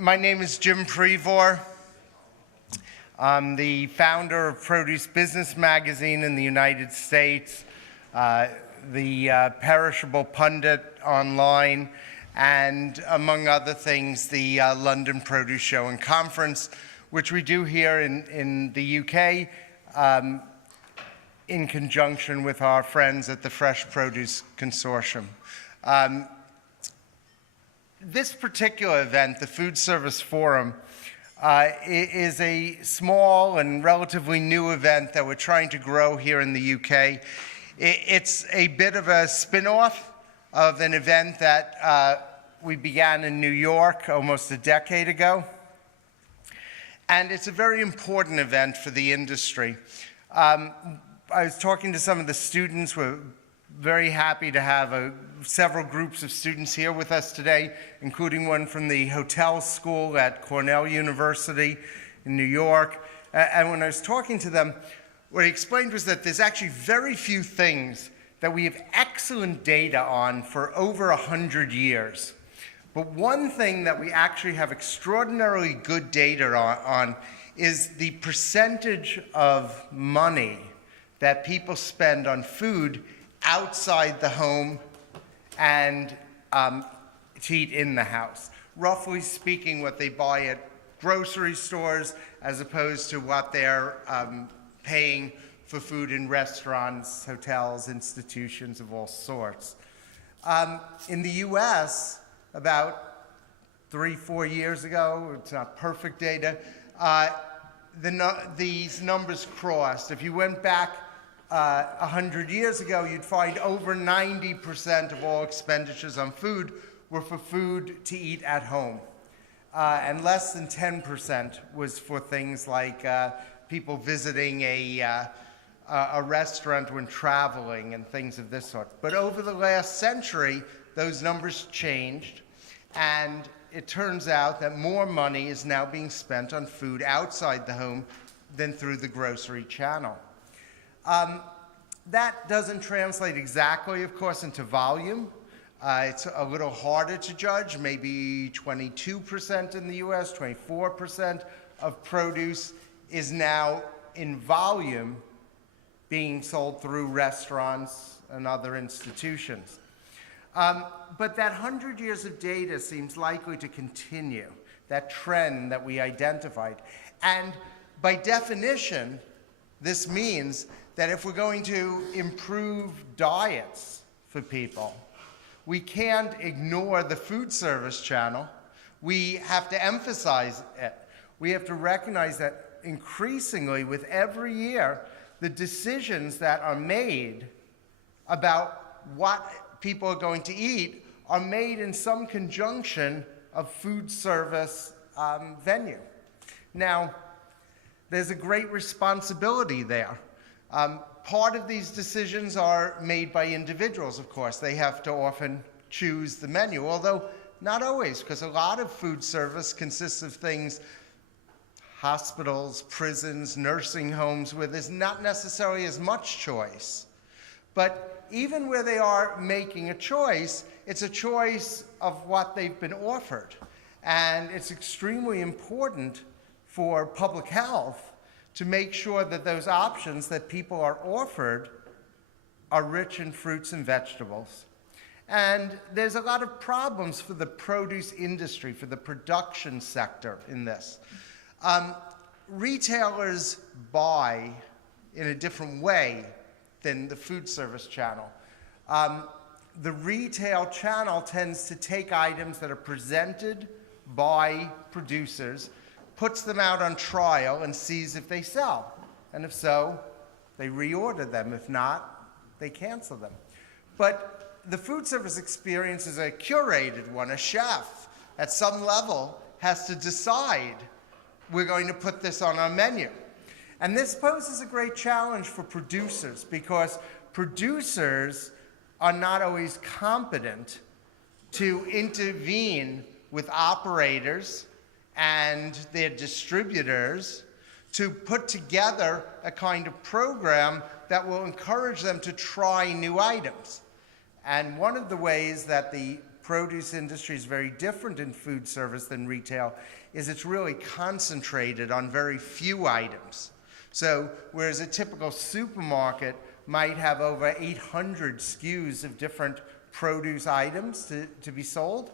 My name is Jim Prevor. I'm the founder of Produce Business Magazine in the United States, the Perishable Pundit online, and among other things, the London Produce Show and Conference, which we do here in the UK in conjunction with our friends at the Fresh Produce Consortium. This particular event, the Food Service Forum, is a small and relatively new event that we're trying to grow here in the UK. It's a bit of a spin-off of an event that we began in New York almost a decade ago. And it's a very important event for the industry. I was talking to some of the students. We're very happy to have several groups of students here with us today, including one from the hotel school at Cornell University in New York. And when I was talking to them, what he explained was that there's actually very few things that we have excellent data on for over 100 years. But one thing that we actually have extraordinarily good data on is the percentage of money that people spend on food outside the home and to eat in the house. Roughly speaking, what they buy at grocery stores as opposed to what they're paying for food in restaurants, hotels, institutions of all sorts. In the US, about 3-4 years ago, it's not perfect data, these numbers crossed. If you went back 100 years ago, you'd find over 90% of all expenditures on food were for food to eat at home. And less than 10% was for things like people visiting a restaurant when traveling and things of this sort. But over the last century, those numbers changed, and it turns out that more money is now being spent on food outside the home than through the grocery channel. That doesn't translate exactly, of course, into volume. It's a little harder to judge. Maybe 22% in the US, 24% of produce is now in volume being sold through restaurants and other institutions. But that 100 years of data seems likely to continue, that trend that we identified. And by definition, this means that if we're going to improve diets for people, we can't ignore the food service channel. We have to emphasize it. We have to recognize that increasingly, with every year, the decisions that are made about what people are going to eat are made in some conjunction of food service venue. Now, there's a great responsibility there. Part of these decisions are made by individuals, of course. They have to often choose the menu, although not always, because a lot of food service consists of things, hospitals, prisons, nursing homes, where there's not necessarily as much choice. But even where they are making a choice, it's a choice of what they've been offered. And it's extremely important for public health to make sure that those options that people are offered are rich in fruits and vegetables. And there's a lot of problems for the produce industry, for the production sector in this. Retailers buy in a different way than the food service channel. The retail channel tends to take items that are presented by producers, puts them out on trial, and sees if they sell. And if so, they reorder them. If not, they cancel them. But the food service experience is a curated one. A chef, at some level, has to decide, we're going to put this on our menu. And this poses a great challenge for producers, because producers are not always competent to intervene with operators and their distributors to put together a kind of program that will encourage them to try new items. And one of the ways that the produce industry is very different in food service than retail is it's really concentrated on very few items. So whereas a typical supermarket might have over 800 SKUs of different produce items to be sold,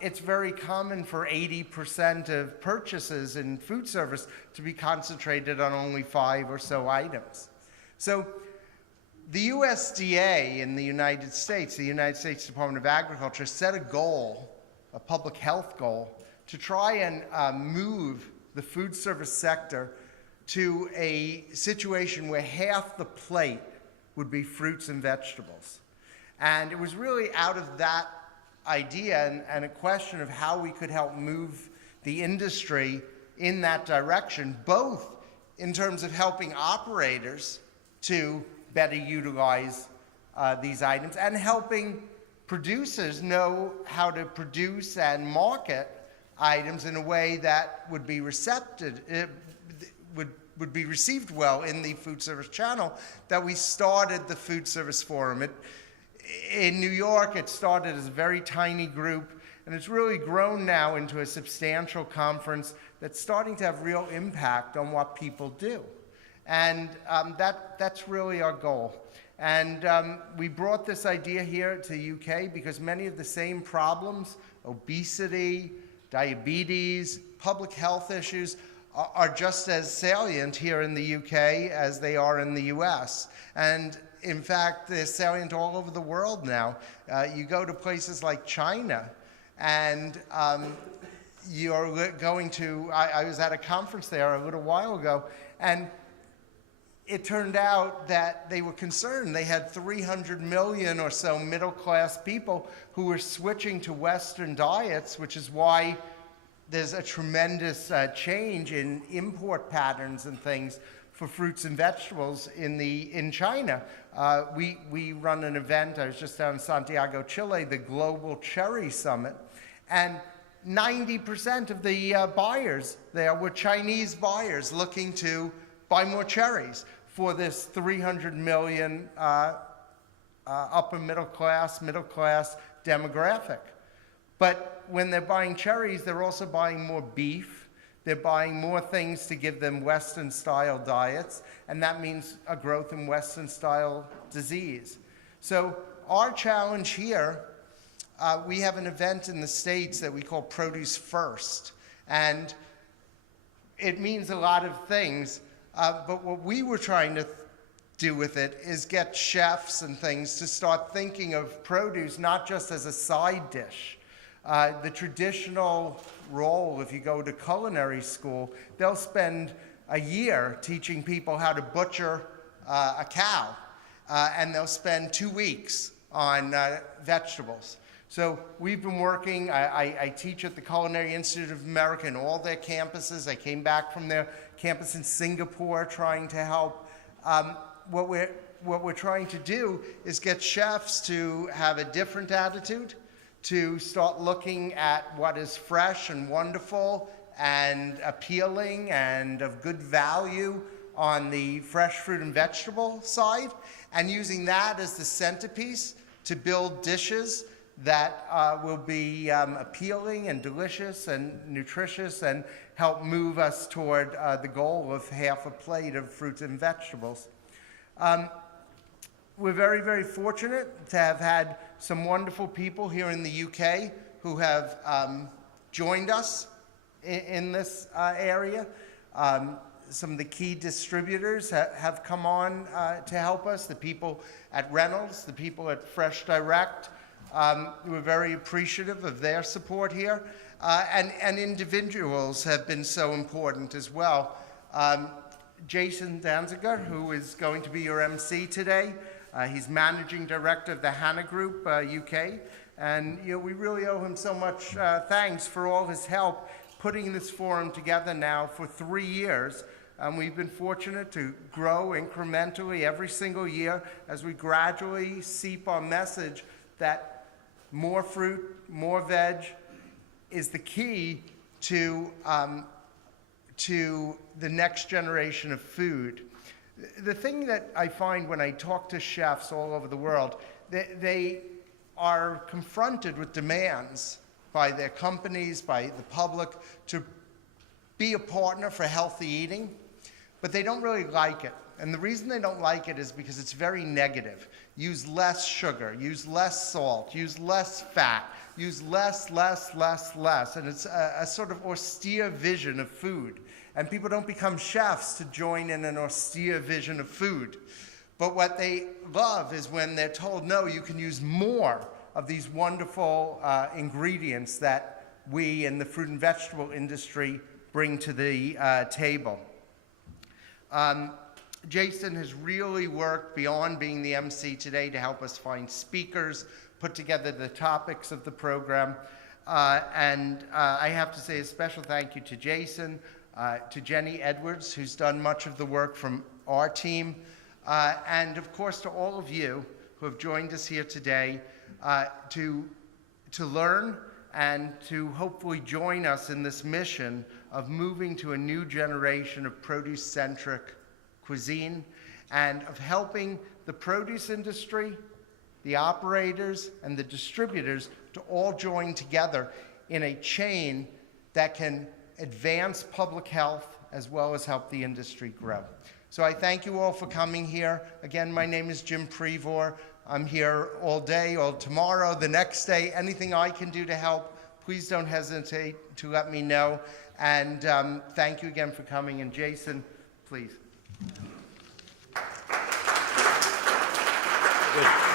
it's very common for 80% of purchases in food service to be concentrated on only 5 or so items. So the USDA in the United States, the United States Department of Agriculture, set a goal, a public health goal, to try and move the food service sector to a situation where half the plate would be fruits and vegetables. And it was really out of that idea and a question of how we could help move the industry in that direction, both in terms of helping operators to better utilize these items and helping producers know how to produce and market items in a way that would be would be received well in the food service channel, that we started the Food Service Forum. In New York, it started as a very tiny group, and it's really grown now into a substantial conference that's starting to have real impact on what people do. And that's really our goal. And we brought this idea here to the UK because many of the same problems, obesity, diabetes, public health issues, are just as salient here in the UK as they are in the US. And in fact, they're salient all over the world now. You go to places like China, and you're going to, I was at a conference there a little while ago, and it turned out that they were concerned. They had 300 million or so middle-class people who were switching to Western diets, which is why there's a tremendous change in import patterns and things for fruits and vegetables in China. We run an event, I was just down in Santiago, Chile, the Global Cherry Summit, and 90% of the buyers there were Chinese buyers looking to buy more cherries for this 300 million upper middle class demographic. But when they're buying cherries, they're also buying more beef. They're buying more things to give them Western-style diets, and that means a growth in Western-style disease. So our challenge here, we have an event in the States that we call Produce First, and it means a lot of things, but what we were trying to do with it is get chefs and things to start thinking of produce not just as a side dish. The traditional role, if you go to culinary school, they'll spend a year teaching people how to butcher a cow, and they'll spend 2 weeks on vegetables. So we've been working, I teach at the Culinary Institute of America in all their campuses. I came back from their campus in Singapore trying to help. What we're trying to do is get chefs to have a different attitude, to start looking at what is fresh and wonderful and appealing and of good value on the fresh fruit and vegetable side, and using that as the centerpiece to build dishes that will be appealing and delicious and nutritious and help move us toward the goal of half a plate of fruits and vegetables. We're very, very fortunate to have had some wonderful people here in the UK who have joined us in this area. Some of the key distributors have come on to help us, the people at Reynolds, the people at Fresh Direct. We're very appreciative of their support here. And individuals have been so important as well. Jason Danziger, who is going to be your MC today, he's Managing Director of the Hannah Group UK, and we really owe him so much thanks for all his help putting this forum together now for 3 years. We've been fortunate to grow incrementally every single year as we gradually seep our message that more fruit, more veg is the key to the next generation of food. The thing that I find when I talk to chefs all over the world, they are confronted with demands by their companies, by the public, to be a partner for healthy eating, but they don't really like it. And the reason they don't like it is because it's very negative. Use less sugar, use less salt, use less fat, use less. And it's a sort of austere vision of food. And people don't become chefs to join in an austere vision of food. But what they love is when they're told, no, you can use more of these wonderful ingredients that we in the fruit and vegetable industry bring to the table. Jason has really worked beyond being the MC today to help us find speakers, put together the topics of the program. And I have to say a special thank you to Jason, to Jenny Edwards, who's done much of the work from our team, and of course to all of you who have joined us here today to learn and to hopefully join us in this mission of moving to a new generation of produce-centric cuisine and of helping the produce industry, the operators, and the distributors to all join together in a chain that can advance public health as well as help the industry grow. So I thank you all for coming here. Again, my name is Jim Prevor. I'm here all day, all tomorrow, the next day. Anything I can do to help, please don't hesitate to let me know. And thank you again for coming. And Jason, please. Good.